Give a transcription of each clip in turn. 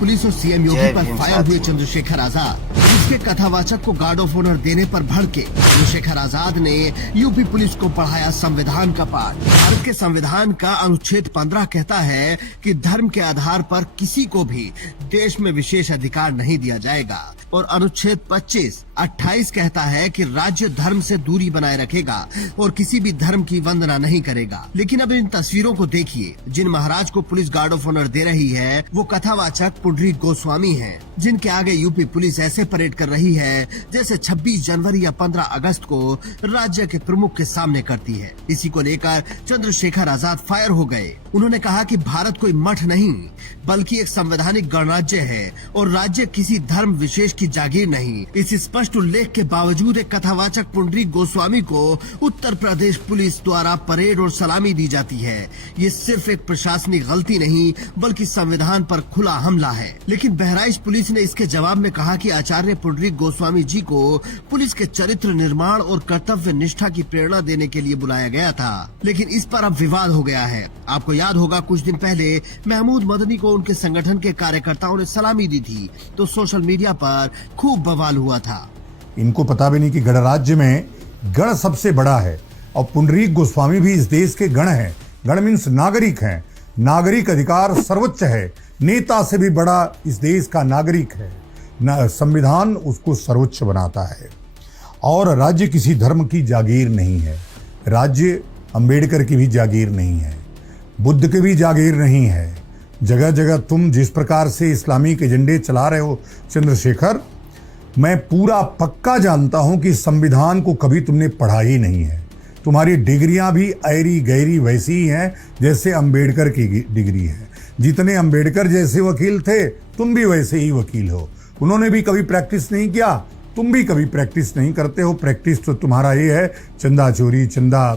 Police और CM योगी पर fire हुए चंद्रशेखर आजाद। इसके कथावाचक को गार्ड ऑफ ऑनर देने पर भड़के चंद्रशेखर आजाद ने यूपी पुलिस को पढ़ाया संविधान का पाठ। भारत के संविधान का अनुच्छेद 15 कहता है कि धर्म के आधार पर किसी को भी देश में विशेष अधिकार नहीं दिया जाएगा, और अनुच्छेद 25-28 कहता है कि राज्य धर्म से दूरी बनाए रखेगा और किसी भी धर्म की वंदना नहीं करेगा। लेकिन अब इन तस्वीरों को देखिए, जिन महाराज को पुलिस गार्ड ऑफ ऑनर दे रही है वो कथावाचक पुंडरीक गोस्वामी हैं, जिनके आगे यूपी पुलिस ऐसे परेड कर रही है जैसे 26 जनवरी या 15 अगस्त को राज्य के प्रमुख के सामने करती है। इसी को लेकर चंद्रशेखर आजाद फायर हो गए। उन्होंने कहा कि भारत कोई मठ नहीं बल्कि एक संवैधानिक गणराज्य है और राज्य किसी धर्म विशेष की जागीर नहीं। इस स्पष्ट उल्लेख के बावजूद एक कथावाचक पुंडरीक गोस्वामी को उत्तर प्रदेश पुलिस द्वारा परेड और सलामी दी जाती है। ये सिर्फ एक प्रशासनिक गलती नहीं बल्कि संविधान पर खुला हमला है। लेकिन बहराइच पुलिस ने इसके जवाब में कहा कि आचार्य पुंडरीक गोस्वामी जी को पुलिस के चरित्र निर्माण और कर्तव्य निष्ठा की प्रेरणा देने के लिए बुलाया गया था। लेकिन इस पर अब विवाद हो गया है। आपको याद होगा कुछ दिन पहले महमूद मदनी को उनके संगठन के कार्यकर्ताओं ने सलामी दी थी तो सोशल मीडिया पर खूब बवाल हुआ था। इनको पता भी नहीं कि गणराज्य में गण सबसे बड़ा है और पुंडरीक गोस्वामी भी इस देश के गण हैं। गण मीन्स नागरिक हैं। नागरिक अधिकार सर्वोच्च है। नेता से भी बड़ा इस देश का नागरिक है। संविधान उसको सर्वोच्च बनाता है। और राज्य किसी धर्म की जागीर नहीं है। राज्य अंबेडकर की भी जागीर नहीं है, बुद्ध की भी जागीर नहीं है। जगह जगह तुम जिस प्रकार से इस्लामिक एजेंडे चला रहे हो चंद्रशेखर, मैं पूरा पक्का जानता हूं कि संविधान को कभी तुमने पढ़ा ही नहीं है। तुम्हारी डिग्रियां भी ऐरी गहरी वैसी ही हैं जैसे अंबेडकर की डिग्री है। जितने अंबेडकर जैसे वकील थे तुम भी वैसे ही वकील हो। उन्होंने भी कभी प्रैक्टिस नहीं किया, तुम भी कभी प्रैक्टिस नहीं करते हो। प्रैक्टिस तो तुम्हारा ये है चंदा चोरी, चंदा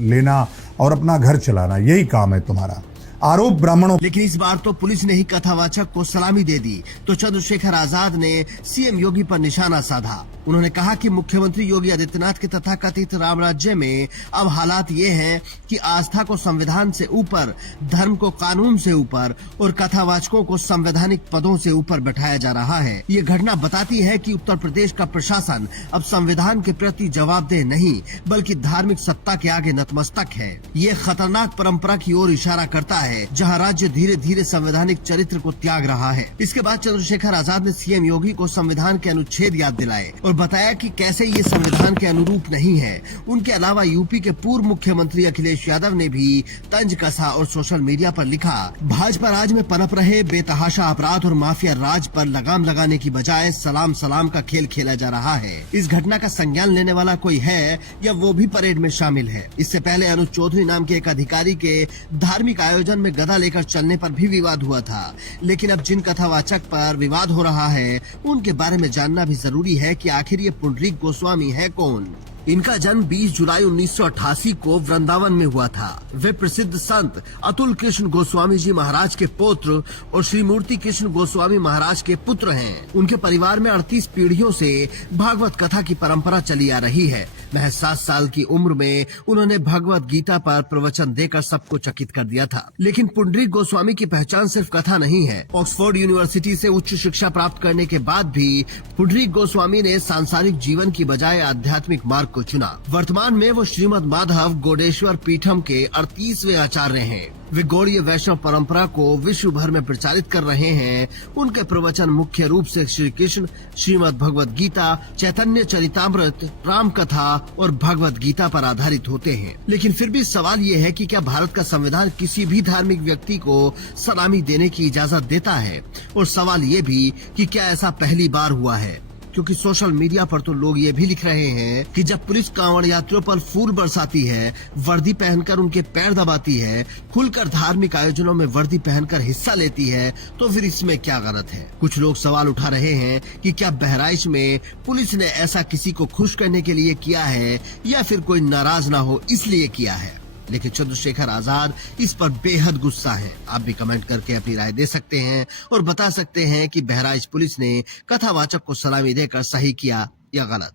लेना और अपना घर चलाना, यही काम है तुम्हारा। आरोप ब्राह्मणों। लेकिन इस बार तो पुलिस ने ही कथावाचक को सलामी दे दी तो चंद्रशेखर आजाद ने सीएम योगी पर निशाना साधा। उन्होंने कहा कि मुख्यमंत्री योगी आदित्यनाथ के तथाकथित राम राज्य में अब हालात ये हैं कि आस्था को संविधान से ऊपर, धर्म को कानून से ऊपर और कथावाचकों को संवैधानिक पदों से ऊपर बैठाया जा रहा है। ये घटना बताती है कि उत्तर प्रदेश का प्रशासन अब संविधान के प्रति जवाबदेह नहीं बल्कि धार्मिक सत्ता के आगे नतमस्तक है। ये खतरनाक परंपरा की ओर इशारा करता है जहां राज्य धीरे धीरे संवैधानिक चरित्र को त्याग रहा है। इसके बाद चंद्रशेखर आजाद ने सीएम योगी को संविधान के अनुच्छेद याद दिलाए और बताया कि कैसे ये संविधान के अनुरूप नहीं है। उनके अलावा यूपी के पूर्व मुख्यमंत्री अखिलेश यादव ने भी तंज कसा और सोशल मीडिया पर लिखा, भाजपा राज में पनप रहे बेतहाशा अपराध और माफिया राज पर लगाम लगाने की बजाय सलाम सलाम का खेल खेला जा रहा है। इस घटना का संज्ञान लेने वाला कोई है या वो भी परेड में शामिल है। इससे पहले अनुज चौधरी नाम के एक अधिकारी के धार्मिक आयोजन में गदा लेकर चलने पर भी विवाद हुआ था। लेकिन अब जिन कथावाचक पर विवाद हो रहा है उनके बारे में जानना भी जरूरी है कि आखिर ये पुंडरीक गोस्वामी है कौन। इनका जन्म 20 जुलाई 1988 को वृंदावन में हुआ था। वे प्रसिद्ध संत अतुल कृष्ण गोस्वामी जी महाराज के पौत्र और श्री मूर्ति कृष्ण गोस्वामी महाराज के पुत्र हैं। उनके परिवार में 38 पीढ़ियों से भागवत कथा की परंपरा चली आ रही है। महज 7 साल की उम्र में उन्होंने भगवत गीता पर प्रवचन देकर सबको चकित कर दिया था। लेकिन पुंडरीक गोस्वामी की पहचान सिर्फ कथा नहीं है। ऑक्सफोर्ड यूनिवर्सिटी से उच्च शिक्षा प्राप्त करने के बाद भी पुंडरीक गोस्वामी ने सांसारिक जीवन की बजाय आध्यात्मिक मार्ग को चुना। वर्तमान में वो श्रीमद माधव गौडेश्वर पीठम के 38वें आचार्य हैं। वे गौड़ीय वैष्णव परंपरा को विश्व भर में प्रचारित कर रहे हैं। उनके प्रवचन मुख्य रूप से श्री कृष्ण, श्रीमद भगवत गीता, चैतन्य चरितामृत, राम कथा और भगवत गीता पर आधारित होते हैं। लेकिन फिर भी सवाल ये है कि क्या भारत का संविधान किसी भी धार्मिक व्यक्ति को सलामी देने की इजाजत देता है? और सवाल ये भी कि क्या ऐसा पहली बार हुआ है? क्योंकि सोशल मीडिया पर तो लोग ये भी लिख रहे हैं कि जब पुलिस कांवड़ यात्रियों पर फूल बरसाती है, वर्दी पहनकर उनके पैर दबाती है, खुलकर धार्मिक आयोजनों में वर्दी पहनकर हिस्सा लेती है, तो फिर इसमें क्या गलत है? कुछ लोग सवाल उठा रहे हैं कि क्या बहराइच में पुलिस ने ऐसा किसी को खुश करने के लिए किया है या फिर कोई नाराज ना हो इसलिए किया है। लेकिन चंद्रशेखर आजाद इस पर बेहद गुस्सा है। आप भी कमेंट करके अपनी राय दे सकते हैं और बता सकते हैं कि बहराइच पुलिस ने कथावाचक को सलामी देकर सही किया या गलत।